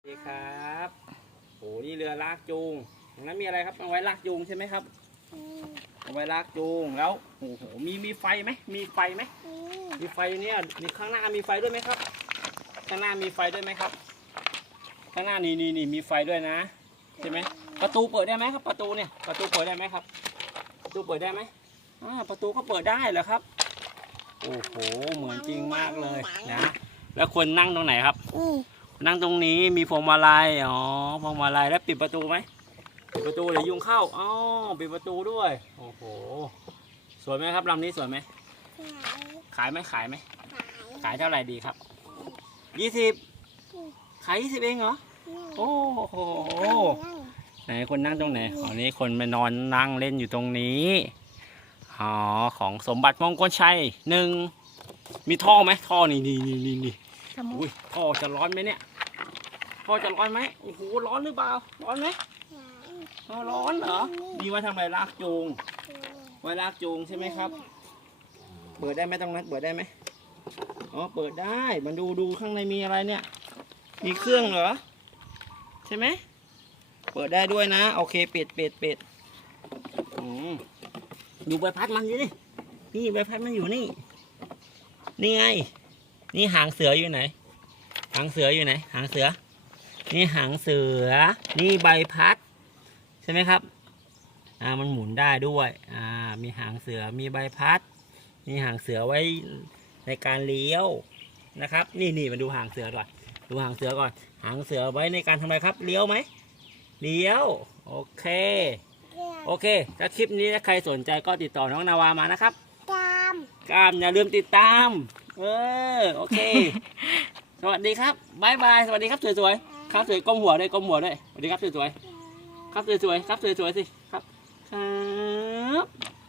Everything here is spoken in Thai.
สวัสดีครับโหนี่เรือลากจูงตรงนั้นมีอะไรครับเอาไว้ลากจูงใช่ไหมครับเอาไว้ลากจูงแล้วโอ้โหมีมีไฟไหมมีไฟไหมมีไฟเนี่ยมีข้างหน้ามีไฟด้วยไหมครับ ข้างหน้ามีไฟด้วยไหมครับ ข้างหน้านี่นี่นี่มีไฟด้วยนะใช่ไหมประตูเปิดได้ไหมครับ ประตูเนี่ยประตูเปิดได้ไหมครับ ประตูเปิดได้ไหมอ่าประตูก็เปิดได้เหรอครับโอ้โหเหมือนจริงมากเลยนะ แล้วคนนั่งตรงไหนครับ นั่งตรงนี้มีพวงมาลัยอ๋อพวงมาลัยแล้วปิดประตูไหมปิดประตูเดี๋ยวยุงเข้าอ๋อปิดประตูด้วยโอ้โหสวยไหมครับลำนี้สวยไหมขายไหมขายไหมขายเท่าไหร่ดีครับยี่สิบขายยี่สิบเองเหรอโอ้โหไหนคนนั่งตรงไหนอ๋อนี่คนไปนอนนั่งเล่นอยู่ตรงนี้อ๋อของสมบัติมงคลชัยหนึ่งมีท่อไหมท่อนี่นี่นี่นี่นี่อุ้ยท่อจะร้อนไหมเนี่ย ท่อจะร้อนไหมโอ้โหร้อนหรือเปล่าร้อนไหมร้อนเหรอนี่ไว่าทำอะไรลากจูงไว้ลากจูงใช่ไหมครับ เปิดได้ไหมตรงนั้นเปิดได้ไหมอ๋อเปิดได้มันดูดูข้างในมีอะไรเนี่ย มีเครื่องเหรอใช่ไหมเปิดได้ด้วยนะโอเคปิดปิดปิดอืมดูใบพัดมันดินี่ใบพัดมันอยู่นี่ นี่ไง นี่หางเสืออยู่ไหน หางเสืออยู่ไหน หางเสือ นี่หางเสือ นี่ใบพัด ใช่ไหมครับ อ่า มันหมุนได้ด้วย อ่า มีหางเสือ มีใบพัด มีหางเสือไว้ในการเลี้ยวนะครับ นี่นี่มาดูหางเสือก่อน ดูหางเสือก่อน หางเสือไว้ในการทำอะไรครับ เลี้ยวไหม เลี้ยว โอเค โอเค ถ้าคลิปนี้ถ้าใครสนใจก็ติดต่อน้องนาวามานะครับ ตามกล้ามอย่าลืมติดตาม เออ โอเค สวัสดีครับบายบาย สวัสดีครับสวยๆ ครับสวยก้มหัวด้วยก้มหัวด้วยสวัสดีครับสวยๆครับสวยๆครับสวยๆสิครับครับ